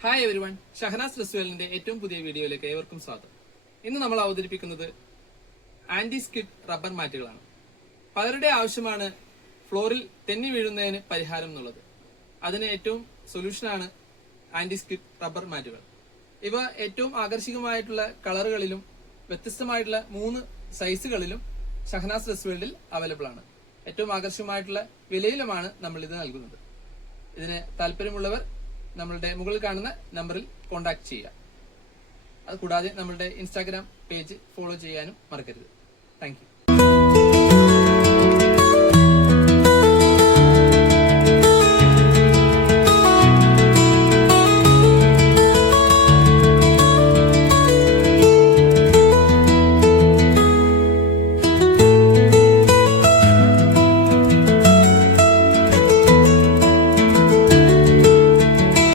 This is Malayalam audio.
ഹായ് എവരിവൺ, ഷഹനാസ് റെസ്റ്റുവലിന്റെ ഏറ്റവും പുതിയ വീഡിയോയിലേക്ക് ഏവർക്കും സ്വാഗതം. ഇന്ന് നമ്മൾ അവതരിപ്പിക്കുന്നത് ആന്റി സ്കിഡ് റബ്ബർ മാറ്റുകളാണ്. പലരുടെ ആവശ്യമാണ് ഫ്ലോറിൽ തെന്നി വീഴുന്നതിന് പരിഹാരം എന്നുള്ളത്. അതിന് ഏറ്റവും സൊല്യൂഷനാണ് ആന്റി സ്കിഡ് റബ്ബർ മാറ്റുകൾ. ഇവ ഏറ്റവും ആകർഷകമായിട്ടുള്ള കളറുകളിലും വ്യത്യസ്തമായിട്ടുള്ള 3 സൈസുകളിലും ഷഹനാസ് റെസ്റ്റുവലിൽ അവൈലബിൾ ആണ്. ഏറ്റവും ആകർഷകമായിട്ടുള്ള വിലയിലുമാണ് നമ്മൾ ഇത് നൽകുന്നത്. ഇതിന് താല്പര്യമുള്ളവർ നമ്മളുടെ മുകളിൽ കാണുന്ന നമ്പറിൽ കോൺടാക്ട് ചെയ്യുക. അത് കൂടാതെ നമ്മളുടെ ഇൻസ്റ്റാഗ്രാം പേജ് ഫോളോ ചെയ്യാനും മറക്കരുത്. Thank you.